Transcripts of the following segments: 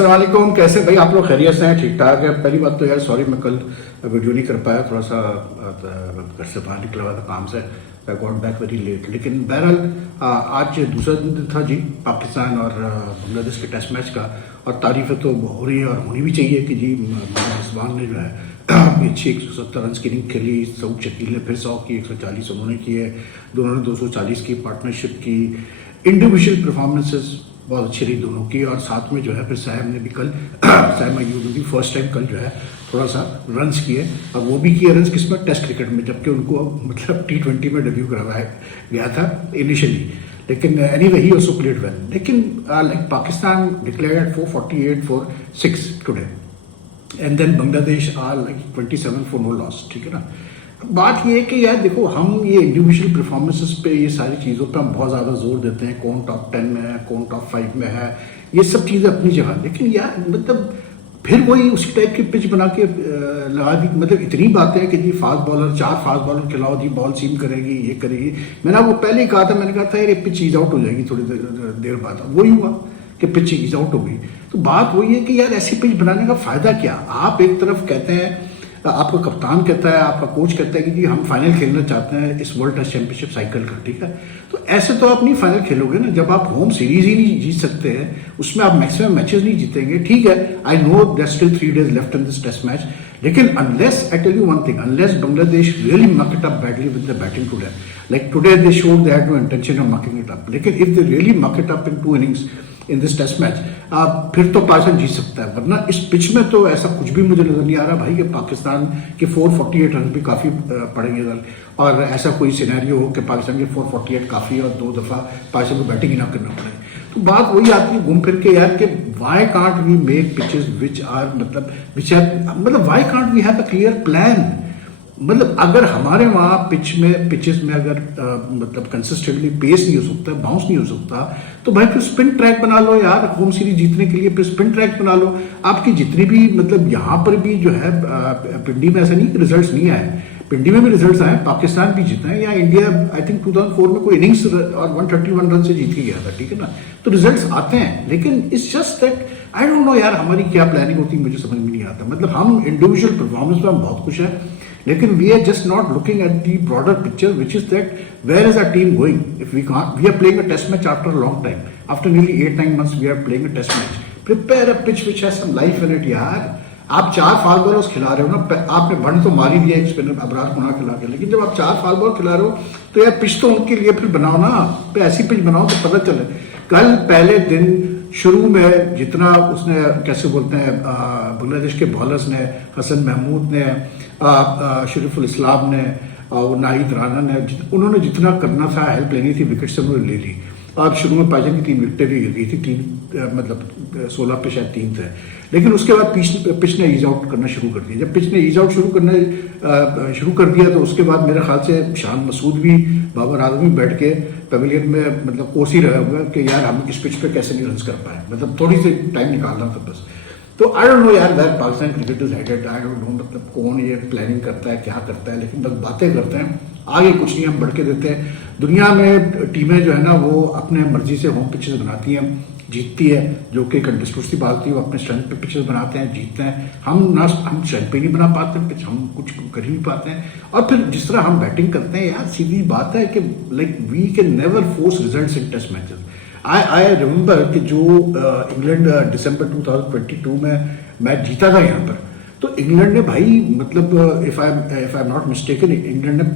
अस्सलाम वालेकुम, कैसे भाई आप लोग खैरियत से हैं? ठीक ठाक है। पहली बात तो यार सॉरी मैं कल वीडियो नहीं कर पाया, थोड़ा सा घर से बाहर निकला हुआ था काम से, I got back very late. लेकिन बहरहाल आज दूसरा दिन था जी पाकिस्तान और बांग्लादेश के टेस्ट मैच का, और तारीफें तो हो रही है और होनी भी चाहिए कि जी मोहम्मद रिजवान ने जो है अच्छी 170 रन की इनिंग खेली। सऊद शकील ने फिर 100 की, 140 उन्होंने किए, दोनों ने 240 की पार्टनरशिप की। इंडिविजुअल परफॉर्मेंसेस बहुत अच्छी रही दोनों की, और साथ में जो है फिर साहब ने भी कल साहब अयूब ने भी फर्स्ट टाइम कल जो है थोड़ा सा रन्स किए, और वो भी किए रन्स किसमें, टेस्ट क्रिकेट में, जबकि उनको मतलब T20 में डेब्यू करवाया गया था इनिशियली। लेकिन anyway he also played well. लेकिन like Pakistan declared 448 for 6 today, and then Bangladesh are like 27 for no loss. ठीक है ना। बात ये है कि यार देखो, हम ये इंडिविजुअल परफॉर्मेंसेस पे, ये सारी चीज़ों पे हम बहुत ज़्यादा जोर देते हैं, कौन टॉप 10 में है, कौन टॉप 5 में है, ये सब चीज़ें अपनी जगह। लेकिन यार मतलब फिर वही उसी टाइप की पिच बना के लगा दी। मतलब इतनी बातें हैं कि जी फास्ट बॉलर, 4 फास्ट बॉलर खिलाओ जी, बॉल सीम करेगी, ये करेगी। मैंने आपको पहले ही कहा था, मैंने कहा था यार पिच ईज आउट हो जाएगी थोड़ी देर बाद। वही हुआ कि पिच ईज आउट हो गई। तो बात वही है कि यार ऐसी पिच बनाने का फायदा क्या? आप एक तरफ कहते हैं, आपका कप्तान कहता है, आपका कोच कहता है कि जी हम फाइनल खेलना चाहते हैं इस वर्ल्ड टेस्ट चैंपियनशिप साइकिल का। ठीक है, तो ऐसे तो आप नहीं फाइनल खेलोगे ना, जब आप होम सीरीज ही नहीं जीत सकते हैं, उसमें आप मैक्सिमम मैचेस नहीं जीतेंगे। ठीक है, I know there still 3 days left in this test match, लेकिन unless I tell you one thing, unless Bangladesh really muck it up badly with the batting today, like today they showed they had no intention of mucking it up, लेकिन if they really muck it up in 2 innings in this test match, फिर तो पाकिस्तान जीत सकता है। वरना इस pitch में तो ऐसा कुछ भी मुझे नजर नहीं आ रहा भाई कि पाकिस्तान के 448 रन भी काफी पड़ेंगे इधर, और ऐसा कोई सिनेरियो हो कि पाकिस्तान के 448 काफी और 2 दफा पाकिस्तान को बैटिंग ही ना करना पड़े। तो बात वही आती है घूम फिर के यार कि why can't we make pitches which are मतलब why can't we have a clear plan. मतलब अगर हमारे वहाँ पिचेस में अगर मतलब कंसिस्टेंटली पेस नहीं हो सकता, बाउंस नहीं हो सकता, तो भाई फिर स्पिन ट्रैक बना लो यार, होम सीरीज जीतने के लिए फिर स्पिन ट्रैक बना लो। आपकी जितनी भी मतलब यहाँ पर भी जो है पिंडी में ऐसा नहीं कि रिजल्ट्स नहीं आए, पिंडी में भी रिजल्ट्स आए, पाकिस्तान भी जीता है, या इंडिया आई थिंक 2004 में कोई इनिंग्स और 131 रन से जीत के गया था। ठीक है ना, तो रिजल्ट्स आते हैं, लेकिन it's just that I don't know यार हमारी क्या प्लानिंग होती है, मुझे समझ में नहीं आता। मतलब हम इंडिविजुअल परफॉर्मेंस में हम बहुत खुश हैं, लेकिन we are just not looking at the broader picture, which is that where is our team going? If we are playing a test match after a long time, after nearly 8-9 months we are playing a test match. Prepare a pitch which has some life in it यार। आप 4 fast bowlers खिला रहे हो ना, आपने बंड तो मारी दिया एक स्पिनर अबरार खुना खिला के, लेकिन जब आप 4 फास्ट बॉल खिला रहे हो तो यार पिच तो उनके लिए फिर बनाओ ना, ऐसी पिच बनाओ तो पता चले। कल पहले दिन शुरू में जितना उसने कैसे बोलते हैं बांग्लादेश के बॉलर्स ने, हसन महमूद ने, शरीफुल इस्लाम ने और नाहिद राना ने, उन्होंने जितना करना था, हेल्प लेनी थी विकेट से, उन्होंने ले ली। अब शुरू में पाकिस्तान की 3 विकेटें भी गिर गई थी, 3 मतलब 16 पे शायद 3 थे, लेकिन उसके बाद पिच ने ईज आउट करना शुरू कर दिया। जब पिच ने ईज आउट शुरू कर दिया तो उसके बाद मेरे ख्याल से शान मसूद भी, बाबर आजमी बैठ के पेविलियन में मतलब कोस ही रहा होगा कि यार हम इस पिच पे कैसे नहीं रन कर पाए, मतलब थोड़ी सी टाइम निकालना था बस। तो आई डोंट नो यार where Pakistan cricket is headed, I don't know मतलब कौन ये प्लानिंग करता है, क्या करता है, लेकिन बस बातें करते हैं, आगे कुछ नहीं हम बढ़ के देते हैं। दुनिया में टीमें जो है ना वो अपने मर्जी से होम पिचेस बनाती हैं, जीतती है, जो कि कंटेस्टेंसी बात थी, वो अपने स्ट्रेंथ पे पिचेस बनाते हैं, जीतते हैं। हम स्ट्रेंथ पे नहीं बना पाते पिच, हम कुछ कर ही नहीं पाते हैं। और फिर जिस तरह हम बैटिंग करते हैं यार, सीधी बात है कि like we can never force results in test matches. I remember कि जो इंग्लैंड दिसंबर 2022 में मैच जीता था यहाँ पर, तो इंग्लैंड ने भाई मतलब if I am not mistaken, England ने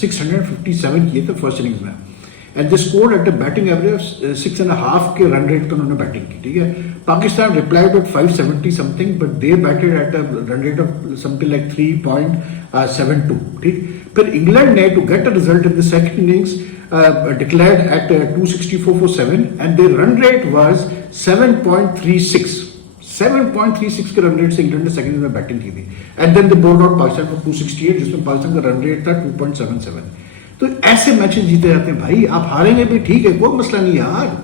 657 किए थे फर्स्ट इनिंग्स में, and they scored at the batting average 6.5 के रन रेट पे उन्होंने बैटिंग की। ठीक है, Pakistan replied with 570 something, but they batted at a run rate of something like 3.72। ठीक, फिर इंग्लैंड ने to get a result in the second innings declared at 264 for 7 and their run rate was 7.36 के run rate से England ने second में batting की थी, and then they bowled out Pakistan for 268 जिसमें पाकिस्तान का रन रेट था 2.77। तो ऐसे मैचेस जीते जाते हैं भाई। आप हारेंगे भी ठीक है, कोई मसला नहीं यार,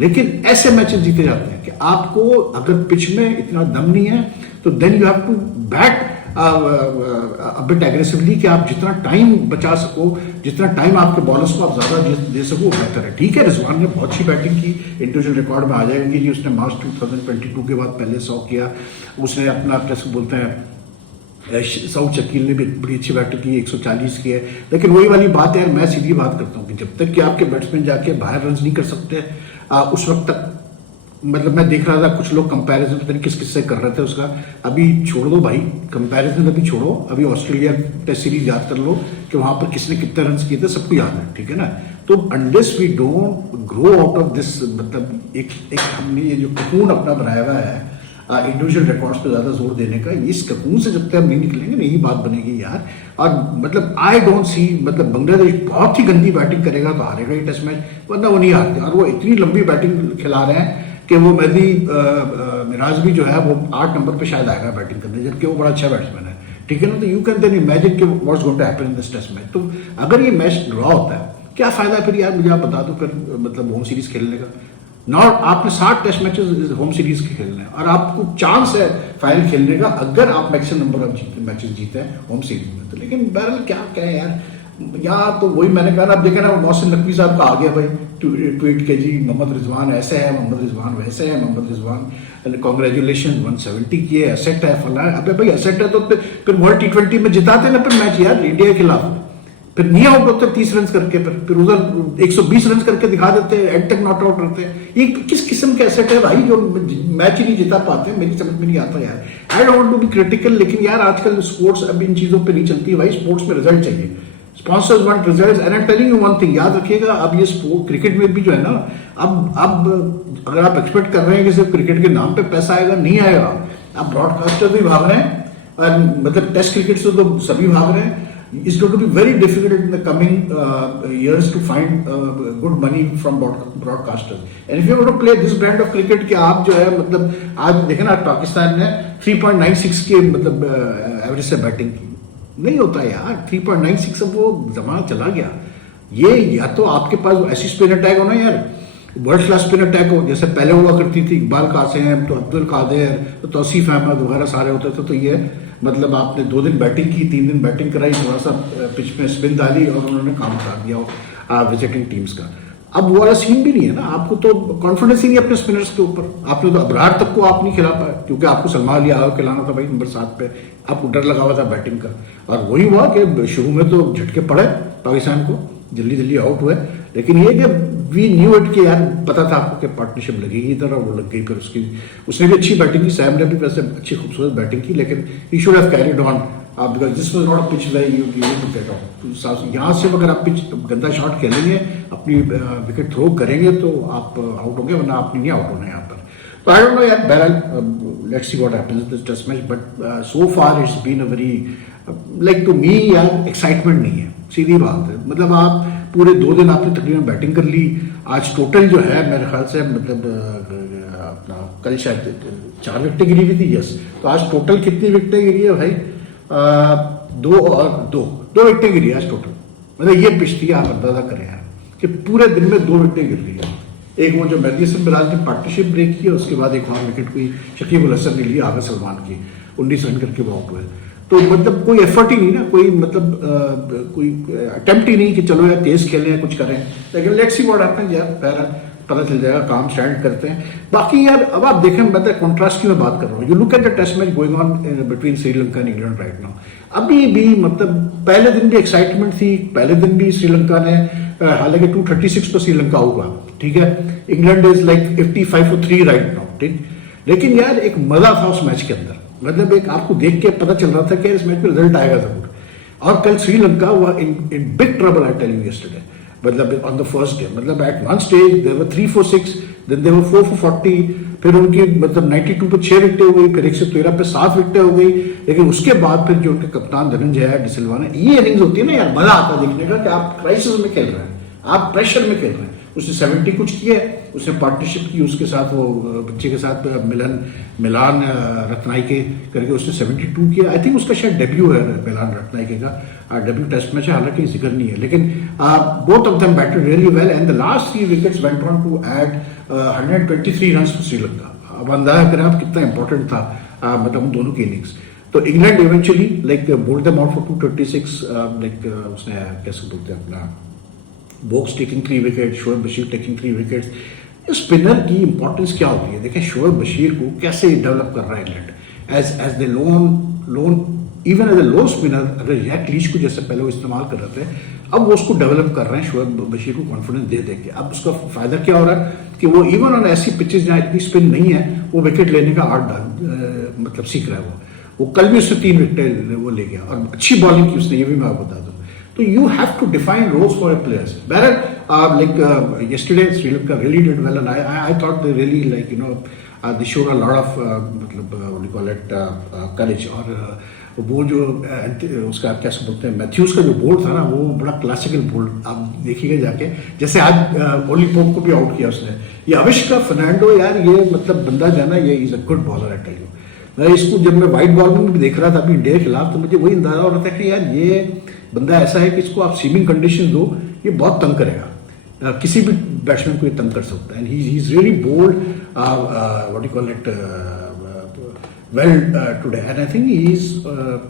लेकिन ऐसे मैचेस जीते जाते हैं कि आपको अगर पिच में इतना दम नहीं है तो then you have to bat bit aggressively कि आप जितना टाइम बचा सको, जितना टाइम आपके बॉलर्स को आप ज्यादा दे सको वो बेहतर है। ठीक है, रिजवान ने बहुत अच्छी बैटिंग की, इंडिविजुअल रिकॉर्ड में आ जाएगा कि उसने मार्च 2022 के बाद पहले 100 किया, उसने अपना कैसे बोलते हैं साउथ शकील ने भी बड़ी अच्छी बैटिंग की, 140 की है। लेकिन वही वाली बात है यार, मैं सीधी बात करता हूँ कि जब तक कि आपके बैट्समैन जाके बाहर रन नहीं कर सकते उस वक्त तक, मतलब मैं देख रहा था कुछ लोग कंपैरिजन पता नहीं किस किस से कर रहे थे उसका, अभी छोड़ दो भाई कंपैरिजन, अभी छोड़ो, अभी ऑस्ट्रेलिया टेस्ट सीरीज याद कर लो कि वहां पर किसने कितने रन किए थे, सबको याद है, ठीक है ना। तो unless we don't grow out of this, मतलब एक हमने ये जो ककून अपना बनाया हुआ है इंडिविजुअल रिकॉर्ड्स पे ज्यादा जोर देने का, इस ककून से जब तक हम नहीं निकलेंगे नहीं बात बनेगी यार। और मतलब आई डोंट सी, मतलब बांग्लादेश बहुत ही गंदी बैटिंग करेगा तो हारेगा ही टेस्ट मैच, वरना वो नहीं हारते। और वो इतनी लंबी बैटिंग खिला रहे हैं कि वो मेहदी मिराज भी जो है वो 8 नंबर पे शायद आएगा बैटिंग करने, जबकि वो बड़ा अच्छा बैट्समैन है, ठीक है ना। तो यू कैन देन इमेजिन कि what's going to happen in this test match. तो अगर ये मैच ड्रॉ होता है क्या फायदा फिर यार, मुझे आप बता दो फिर, मतलब होम सीरीज खेलने का। नॉट आपने 60 टेस्ट मैचेस होम सीरीज के खेलने हैं और आपको चांस है फाइनल खेलने का अगर आप मैक्सिमम नंबर ऑफ मैचेस जीते हैं होम सीरीज में। तो लेकिन बहरहाल क्या कहें यार, यहाँ तो वही मैंने कहा ना, अब देखे ना मोहसिन नकवी साहब का आ गया भाई ट्वीट के जी, मोहम्मद रिजवान ऐसे है, मोहम्मद रिजवान वैसे है, मोहम्मद रिजवान कांग्रेचुलेशन 170 की है, एसेट है फला। अबे भाई एसेट है तो फिर वर्ल्ड T20 में जिताते ना फिर मैच यार इंडिया के खिलाफ, फिर नहीं आउट होते 30 रन करके, फिर उधर 120 रन करके दिखा देते, एंड तक नॉट आउट रहते हैं। ये किस किस्म के एसेट है भाई जो मैच ही नहीं जिता पाते, मेरी समझ में नहीं आता यार। I don't want to be critical, लेकिन यार आजकल स्पोर्ट्स अब इन चीजों पे नहीं चलती भाई, स्पोर्ट्स में रिजल्ट चाहिए, sponsors want results. And I am telling you one thing, याद रखिएगा अब ये स्पोर्ट क्रिकेट में भी जो है ना, अब अगर आप एक्सपेक्ट कर रहे हैं कि सिर्फ क्रिकेट के नाम पे पैसा आएगा, नहीं आएगा। अब ब्रॉडकास्टर भी भाग रहे हैं और मतलब टेस्ट क्रिकेट से तो सभी भाग रहे हैं। It's going to be very difficult in the coming years to find good money from broadcasters. And if you want to play this brand of cricket, कि आप जो है मतलब आज देखें ना पाकिस्तान ने 3.96 के मतलब एवरेज से बैटिंग की, नहीं होता यार 3.96, अब वो जमाना चला गया। ये या तो आपके पास ऐसी स्पिन अटैक हो ना यार, वर्ल्ड क्लास स्पिन अटैक हो, जैसे पहले हुआ करती थी इकबाल कासिम, तो अब्दुल कादिर, तो तौसीफ अहमद वगैरह सारे होते थे। तो ये मतलब आपने 2 दिन बैटिंग की, 3 दिन बैटिंग कराई, थोड़ा सा पिच में स्पिन डाली और उन्होंने काम कर दिया विजिटिंग टीम्स का। अब वो वाला सीन भी नहीं है ना, आपको तो कॉन्फिडेंस ही नहीं अपने स्पिनर्स के ऊपर। आपने तो अबरार तक को आप नहीं खिला पाए क्योंकि आपको सलमान अली आगा खिलाना था भाई नंबर 7 पे, आपको डर लगा हुआ था बैटिंग का। और वही हुआ कि शुरू में तो झटके पड़े पाकिस्तान को, जल्दी जल्दी आउट हुए, लेकिन ये कि वी न्यू इट कि यार पता था आपको कि पार्टनरशिप लगेगी इधर, और वो लग गई। फिर उसने भी अच्छी बैटिंग की, सैम ने भी वैसे अच्छी खूबसूरत बैटिंग की, लेकिन he should have carried on because this was not a pitch where you to get out. यहाँ से अगर आप पिच गंदा शॉट खेलेंगे, अपनी विकेट थ्रो करेंगे तो आप आउट होंगे, वरना आप नहीं आउट होना है यहाँ पर। तो आई डोंट नो यार, बहरहाल let's see what happens in this test match, but so far it's been a very like to me यार एक्साइटमेंट नहीं है, सीधी बात है। मतलब आप पूरे 2 दिन आपने तकरीबन बैटिंग कर ली, आज टोटल जो है मेरे ख्याल से मतलब अपना कल शायद 4 विकेटें गिरी हुई थी, यस। तो आज टोटल कितनी विकेटें गिरी है भाई? 2 विकेटें गिरी आज टोटल। मतलब ये पिच थी, आप अंदाजा करें यार कि पूरे दिन में 2 विकेटें गिर रही है। एक वो जो मेहदी हसन मिराज ने पार्टनरशिप ब्रेक की, उसके बाद एक और विकेट कोई शकीब उल हसन ने लिया आगा सलमान की, 19 रन करके वो आउट हुए। तो मतलब कोई एफर्ट ही नहीं ना, कोई मतलब कोई अटेम्प्ट ही नहीं कि चलो यार तेज खेलें या कुछ करें। लेकिन लेट्स सी व्हाट हैपेंस यार, पता चल जाएगा, काम स्टैंड करते हैं। बाकी यार अब आप देखें, मैं तो कॉन्ट्रास्ट की मैं बात कर रहा हूँ। You look at the test match going on between Sri Lanka and England right now. अभी भी मतलब पहले दिन भी एक्साइटमेंट थी, पहले दिन भी श्रीलंका ने हालांकि 236 पर श्रीलंका होगा, ठीक है, England is like 55-3 right now, ठीक। लेकिन यार एक मजा था उस मैच के अंदर, मतलब एक आपको देख के पता चल रहा था कि इस मैच में रिजल्ट आएगा जरूर। और कल श्रीलंका हुआ in big trouble, I tell you yesterday, मतलब ऑन द फर्स्ट डे, मतलब at one stage there were 3 for 6, then there were 4 for 40, फिर उनकी मतलब 92 पे 6 विकेटें हो गई, फिर 113 पे 7 विकेटें हो गई। लेकिन उसके बाद फिर जो उनके कप्तान धनंजय डिसिल्वा ने, ये इनिंग्स होती है ना यार, मजा आता है देखने का कि आप क्राइसिस में खेल रहे हैं, आप प्रेशर में खेल रहे हैं। उसने 70 कुछ किए, उसने पार्टनरशिप की उसके साथ, वो बच्चे के साथ मिलान रत्नाइके करके उसने 72 किया। आई थिंक उसका शायद डेब्यू है मिलान रत्नाइके का, डेब्यू टेस्ट मैच है, हालांकि जिक्र नहीं है, लेकिन both of them batted really well and the last 3 wickets went on to add 123 run to Sri Lanka. अब अंदाजा करें आप कितना इंपॉर्टेंट था मतलब उन दोनों की इनिंग्स। तो England eventually like bowled them out for 236 like उसने कैसे बोलते हैं अपना Woakes taking 3 wicket, Shoaib Bashir taking 3 wickets. Spinner की इंपॉर्टेंस क्या होती है, देखें शोएब बशीर को कैसे डेवलप कर रहा है England as the lone even as a low spinner. अगर जैक लीच को जैसे पहले वो इस्तेमाल कर रहे थे, अब वो उसको डेवलप कर रहे हैं शोएब बशीर को कॉन्फिडेंस दे देंगे। अब उसका फायदा क्या हो रहा है कि वो इवन ऑन ऐसी पिचेस जहाँ इतनी स्पिन नहीं है, वो विकेट लेने का आर्ट मतलब सीख रहा है। वो कल भी उससे 3 विकेट वो ले गया और अच्छी बॉलिंग की उसने, ये भी मैं आपको बता दूं। तो you have to define roles for players. बहरहाल like yesterday Sri Lanka really did well and I thought they really like they showed a lot of मतलब what do you call it courage। और वो जो उसका क्या बोलते हैं मैथ्यूज का जो बोल्ड था ना, वो बड़ा क्लासिकल बोल्ड आप देखिएगा जाके। जैसे आज ओली पोप को भी आउट किया उसने। ये आविष्का फर्नांडो यार, ये मतलब बंदा जो है ना, ये is a good bowler I tell you. मैं इसको जब मैं वाइट बॉल में भी देख रहा था अभी इंडिया के खिलाफ, तो मुझे वही अंदाजा हो रहा था कि यार ये बंदा ऐसा है कि इसको आप सीमिंग कंडीशन दो, ये बहुत तंग करेगा। किसी भी बैट्समैन को ये तंग कर सकता है। He is really bowled what you call it well today and I think he's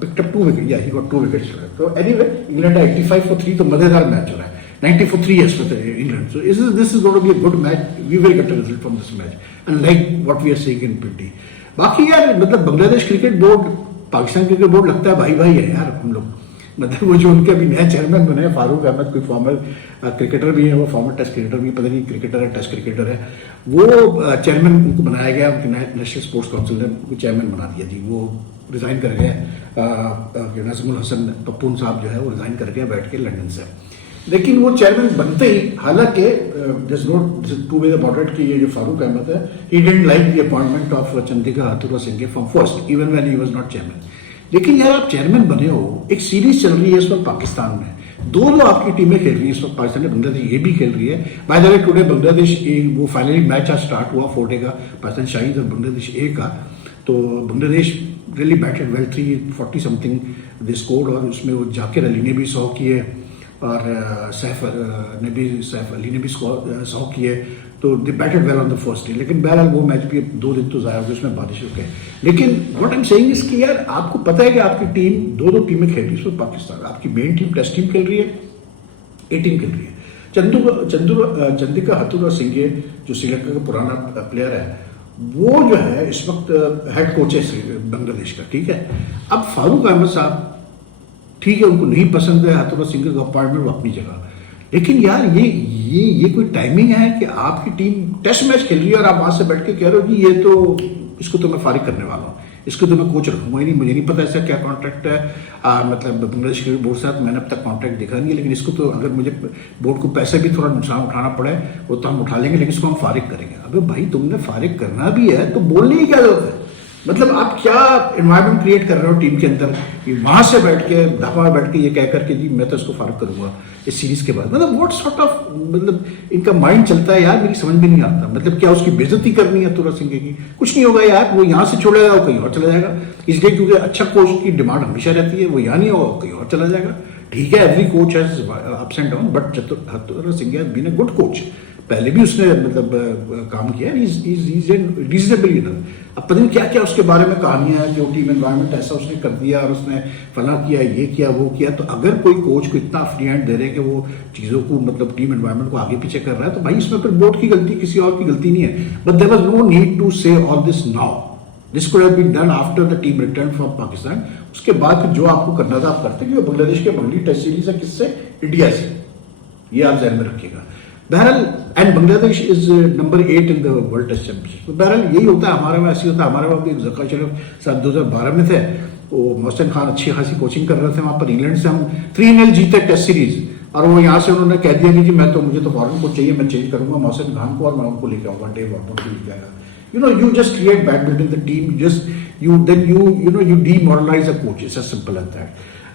picked up 2 wickets. Yeah, he got 2 wickets today. So anyway, England 85 for 3 तो मजेदार मैच हो रहा है। 90 for 3 yes with England. So this is going to be a good match. We will get a result from this match and like what we are seeing in PT। बाकी यार मतलब Bangladesh cricket board, Pakistan cricket board लगता है भाई भाई है यार हम लोग। मतलब वो जो उनके अभी नया चेयरमैन बने हैं फारूक अहमद, कोई फॉर्मर क्रिकेटर भी है, वो फॉर्मर टेस्ट क्रिकेटर भी, पता नहीं क्रिकेटर है टेस्ट क्रिकेटर है, वो चेयरमैन उनको बनाया गया। उनके नेशनल स्पोर्ट्स काउंसिल ने उनको चेयरमैन बना दिया जी। वो रिजाइन कर गए। नजमुल हसन पप्पून साहब जो है वो रिजाइन कर गए बैठ के लंदन से। लेकिन वो चेयरमैन बनते ही, हालांकि टू वे अबाउट इट कि ये जो फारूक अहमद है, he didn't like the appointment of Chandrika Hathurusingha from first even when he was not chairman. लेकिन यार आप चेयरमैन बने हो, एक सीरीज चल रही है इस वक्त पाकिस्तान में, 2 आपकी टीमें खेल रही है इस वक्त, पाकिस्तान ने बांग्लादेश ये भी खेल रही है। By the way today Bangladesh वो फाइनली मैच आज स्टार्ट हुआ 4 डे का, पाकिस्तान शाहिद और बांग्लादेश ए का। तो Bangladesh really batted well, 340 something they scored. और उसमें वो जाकिर अली ने भी 100 किए और सैफ अली ने भी 100 किए। तो they batted well on the first day. लेकिन बहरहाल वो मैच भी 2 दिन तो ज़ाया हो गए, उसमें बारिश हो गई। लेकिन what I am saying is कि यार आपको पता है कि आपकी टीम 2 टीमें खेल रही है इसमें पाकिस्तान। आपकी मेन टीम टेस्ट टीम खेल रही है, ए टीम खेल रही है। चंद्रिका हथुरा सिंह जो श्रीलंका का पुराना प्लेयर है, वो जो है इस वक्त हेड कोच है बांग्लादेश का, ठीक है। अब फारूक अहमद साहब ठीक है, उनको नहीं पसंद है हथुरा सिंह का अपॉइंटमेंट, वो अपनी जगह। लेकिन यार ये कोई टाइमिंग है कि आपकी टीम टेस्ट मैच खेल रही है और आप वहां से बैठ के कह रहे हो कि ये तो इसको तो मैं फारिग करने वाला हूँ, इसको तो मैं कोच रखूंगा ही नहीं, मुझे नहीं पता ऐसा क्या कॉन्ट्रैक्ट है मतलब बांग्लादेश क्रिकेट बोर्ड से, मैंने अब तक कॉन्ट्रैक्ट देखा नहीं है। लेकिन इसको तो अगर मुझे बोर्ड को पैसे भी थोड़ा नुकसान उठाना पड़े वो तो हम उठा लेंगे, लेकिन इसको हम फारिग करेंगे। अबे भाई तुमने फारिग करना भी है तो बोलने की क्या जरूरत है? मतलब आप क्या एनवायरनमेंट क्रिएट कर रहे हो टीम के अंदर कि वहां से बैठ के धपा बैठ के ये कह करके जी मैं तो इसको फारिग करूंगा इस सीरीज के बाद। मतलब व्हाट सॉर्ट ऑफ मतलब इनका माइंड चलता है यार, मेरी समझ में नहीं आता। मतलब क्या उसकी बेइज्जती करनी है हथुरा सिंह की? कुछ नहीं होगा यार, वो यहाँ से छोड़ेगा वो कहीं और चला जाएगा। इसलिए क्योंकि अच्छा कोच की डिमांड हमेशा रहती है, वो यहाँ नहीं होगा कहीं और चला जाएगा। ठीक है, every coach has ups and down, but Hathurusingha has been a good coach. पहले भी उसने मतलब काम किया, रीजनेबल इनफ। अब पता नहीं क्या क्या उसके बारे में कहानियां हैं, जो टीम एनवायरनमेंट ऐसा उसने कर दिया और उसने फला किया, ये किया, वो किया। तो अगर कोई कोच को इतना फ्री हैंड दे रहे हैं कि वो चीज़ों को मतलब टीम एनवायरनमेंट को आगे पीछे कर रहा है, तो भाई इसमें फिर बोर्ड की गलती, किसी और की गलती नहीं है। But there was no need to say all this now, this could have been done after the team return from Pakistan. उसके बाद फिर जो आपको करना था आप करते, क्योंकि बांग्लादेश के अगली टेस्ट सीरीज है किससे? इंडिया से, ये आप ध्यान में रखिएगा। बहरहाल and Bangladesh is number 8 in the world test championship. तो बहरहाल यही होता है हमारे में, ऐसे होता है हमारे में भी। जका शरीफ साल 2012 में थे, वो मोहसिन खान अच्छी खासी कोचिंग कर रहे थे वहाँ पर। इंग्लैंड से हम 3-0 जीते टेस्ट सीरीज, और वो यहाँ से उन्होंने कह दिया कि जी मुझे तो फॉरन कोच चाहिए, मैं चेंज करूंगा मोहसिन खान को और मैं उनको लेके आऊंगा, डेव वार्नर को लेके आएगा। You just create bad blood in the team. You demoralize a coach. It's as simple as that.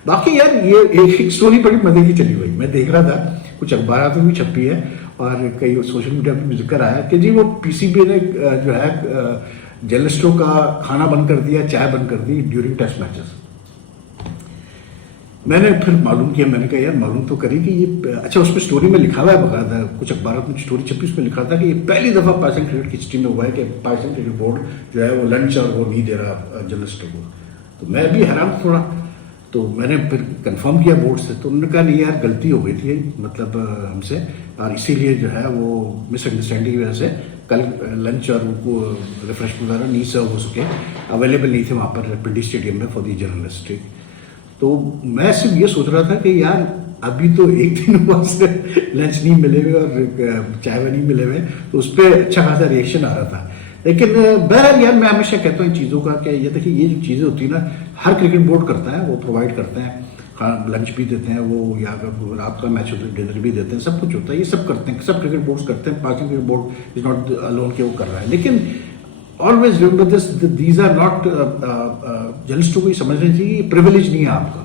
बाकी यार ये एक स्टोरी बड़ी मजे की चली हुई, मैं देख रहा था, कुछ अखबार में भी छपी है और कई सोशल मीडिया पर भी जिक्र आया कि जी वो पीसीबी ने जो है जर्नलिस्टों का खाना बंद कर दिया, चाय बंद कर दी ड्यूरिंग टेस्ट मैचेस। मैंने फिर मालूम किया, मैंने कहा यार मालूम तो करी कि ये अच्छा, उसमें स्टोरी में लिखा हुआ है बकायदा, कुछ अखबार में स्टोरी छपी, उसमें लिखा था कि ये पहली दफा पाकिस्तान क्रिकेट की हिस्ट्री में हुआ है कि पाकिस्तान क्रिकेट बोर्ड जो है वो लंच और वो नहीं दे रहा जर्नलिस्टों को। तो मैं भी हैरान थोड़ा, तो मैंने फिर कंफर्म किया बोर्ड से, तो उन्होंने कहा नहीं यार गलती हो गई थी मतलब हमसे, और इसीलिए जो है वो मिसअंडरस्टैंडिंग की वजह से कल लंच और उनको रिफ्रेशमेंट वगैरह नहीं सर्व हो सके, अवेलेबल नहीं थे वहाँ पर पिंडी स्टेडियम में फॉर दी जर्नलिस्ट। तो मैं सिर्फ ये सोच रहा था कि यार अभी तो एक दिन हुआ से लंच नहीं मिले हुए और चाय नहीं मिले हुए, तो उस पर अच्छा खासा रिएक्शन आ रहा था। लेकिन बहरहाल यार मैं हमेशा कहता हूँ इन चीज़ों का कि ये देखिए ये जो चीज़ें होती है ना, हर क्रिकेट बोर्ड करता है, वो प्रोवाइड करते हैं, लंच भी देते हैं वो, या अगर रात का मैच होता है डिनर भी देते हैं, सब कुछ होता है, ये सब करते हैं, सब क्रिकेट बोर्ड्स करते हैं। Pakistan cricket board is not alone के वो कर रहा है। लेकिन always remember this, these are not जर्नलिस्टों को ये समझना चाहिए प्रिविलेज नहीं है आपका,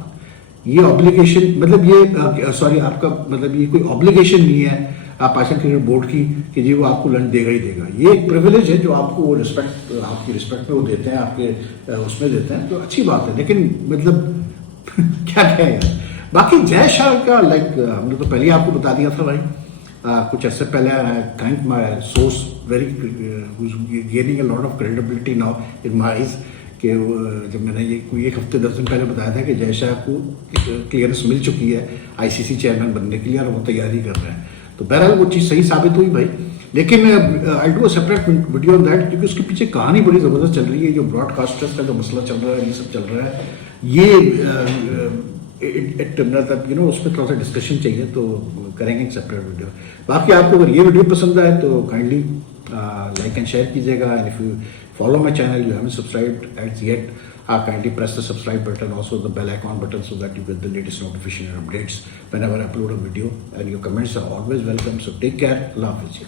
ये ऑब्लिगेशन, मतलब ये सॉरी आपका मतलब ये कोई ऑब्लिगेशन नहीं है आप पाकिस्तान क्रिकेट बोर्ड की कि जी वो आपको लंच देगा ही देगा। ये एक प्रिविलेज है जो आपको वो रिस्पेक्ट, आपकी रिस्पेक्ट में वो देते हैं, आपके उसमें देते हैं, तो अच्छी बात है। लेकिन मतलब क्या है यार। बाकी जय शाह का लाइक हमने तो पहले आपको बता दिया था भाई, कुछ ऐसे पहले आ रहा है, thank my source very gaining a lot of credibility now in my eyes, कि जब मैंने ये कोई एक हफ्ते 10 दिन पहले बताया था कि जय शाह को क्लियरेंस मिल चुकी है आईसीसी चेयरमैन बनने के लिए और वो तैयारी कर रहे हैं, तो बहरहाल वो चीज़ सही साबित हुई भाई। लेकिन I do a separate video on that, क्योंकि उसके पीछे कहानी बड़ी ज़बरदस्त चल रही है, जो ब्रॉडकास्टर्स का जो मसला चल रहा है, ये सब चल रहा है, ये मतलब उस पर थोड़ा सा डिस्कशन चाहिए, तो करेंगे एक सेपरेट वीडियो। बाकी आपको अगर ये वीडियो पसंद आए तो काइंडली लाइक एंड शेयर कीजिएगा, and if you follow my channel, you haven't subscribed as yet, kindly press the subscribe button, also the bell icon button, so that you get the latest notification and updates whenever I upload a video, and your comments are always welcome. So take care. Allah Hafiz.